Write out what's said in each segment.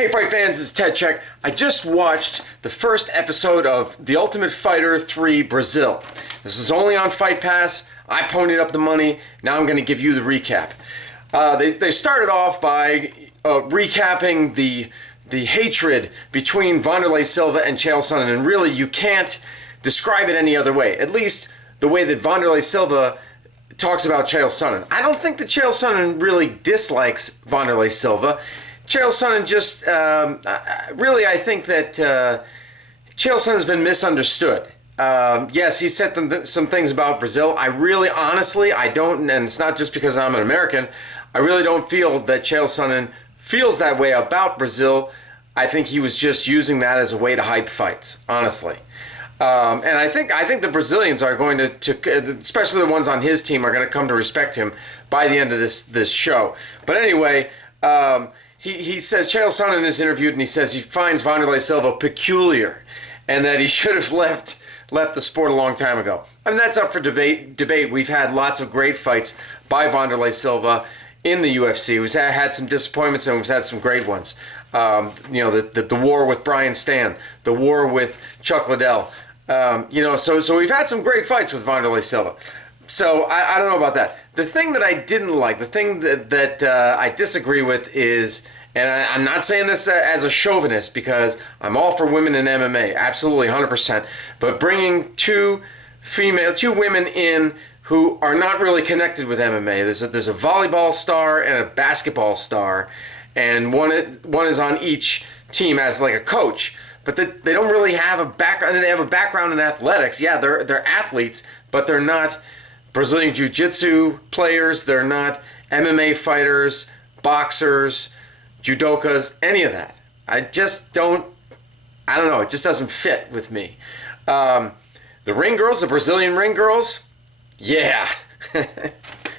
Hey fight fans, this is Ted Check. I just watched the first episode of The Ultimate Fighter 3 Brazil. This is only on Fight Pass. I ponied up the money. Now I'm going to give you the recap. They started off by recapping the hatred between Wanderlei Silva and Chael Sonnen, and really you can't describe it any other way. At least the way that Wanderlei Silva talks about Chael Sonnen. I don't think that Chael Sonnen really dislikes Wanderlei Silva. Chael Sonnen just, really I think that Chael Sonnen's been misunderstood. Yes, he said some things about Brazil. I really, honestly, I don't, and it's not just because I'm an American, I really don't feel that Chael Sonnen feels that way about Brazil. I think he was just using that as a way to hype fights, honestly. And I think the Brazilians are going to, especially the ones on his team, are going to come to respect him by the end of this show. But anyway, he says, Chael Sonnen is interviewed, and he says he finds Wanderlei Silva peculiar, and that he should have left the sport a long time ago. I mean, that's up for debate. We've had lots of great fights by Wanderlei Silva in the UFC. We've had some disappointments, and we've had some great ones. You know, the war with Brian Stann, the war with Chuck Liddell. You know, so we've had some great fights with Wanderlei Silva. So I don't know about that. The thing that I didn't like, the thing that I disagree with is, and I'm not saying this as a chauvinist because I'm all for women in MMA, absolutely 100%, but bringing two women in who are not really connected with MMA. There's a volleyball star and a basketball star, and one is on each team as like a coach, but they don't really have a background. They have a background in athletics. Yeah, they're athletes, but they're not Brazilian Jiu-Jitsu players, they're not MMA fighters, boxers, judokas, any of that. I don't know, it just doesn't fit with me. The ring girls, the Brazilian ring girls, yeah.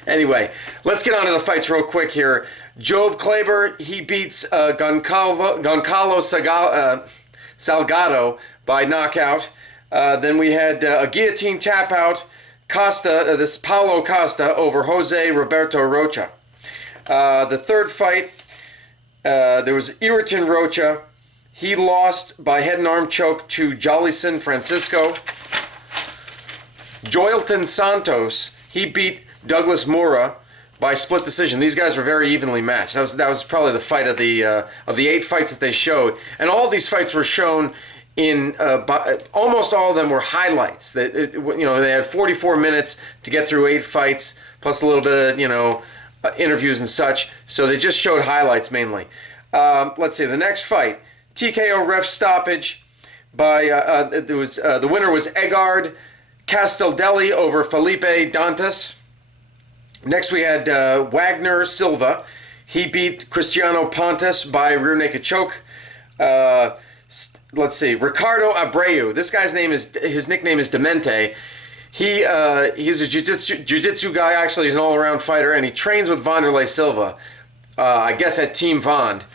Anyway, let's get on to the fights real quick here. Job Kleber, he beats Goncalo Salgado by knockout. Then we had a guillotine tap out. This Paulo Costa over Jose Roberto Rocha. The third fight, there was Iriton Rocha. He lost by head and arm choke to Jolison Francisco. Joelton Santos, he beat Douglas Moura by split decision. These guys were very evenly matched. That was probably the fight of the 8 fights that they showed, and all these fights were shown in almost all of them were highlights. They had 44 minutes to get through 8 fights, plus a little bit of interviews and such. So they just showed highlights mainly. Let's see the next fight: TKO ref stoppage by the winner was Egard Casteldelli over Felipe Dantas. Next we had Wagner Silva. He beat Cristiano Pontes by rear naked choke. Let's see, Ricardo Abreu. This guy's his nickname is Demento. He's a jiu-jitsu guy. Actually, he's an all-around fighter, and he trains with Wanderlei Silva. I guess at Team Vond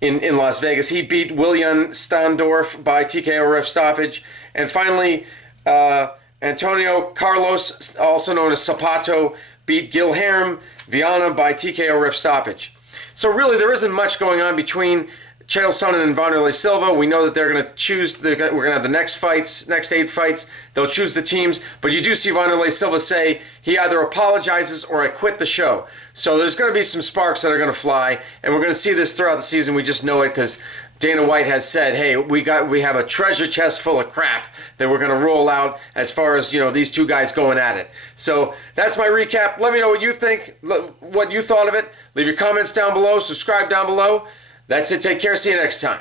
in Las Vegas. He beat William Standorf by TKO ref stoppage. And finally, Antonio Carlos, also known as Sapato, beat Guilherme Viana by TKO ref stoppage. So really, there isn't much going on between Chael Sonnen and Wanderlei Silva. We know that they're going to choose. We're going to have the next 8 fights. They'll choose the teams. But you do see Wanderlei Silva say he either apologizes or I quit the show. So there's going to be some sparks that are going to fly, and we're going to see this throughout the season. We just know it because Dana White has said, "Hey, we have a treasure chest full of crap that we're going to roll out as far as these two guys going at it." So that's my recap. Let me know what you think, what you thought of it. Leave your comments down below. Subscribe down below. That's it. Take care. See you next time.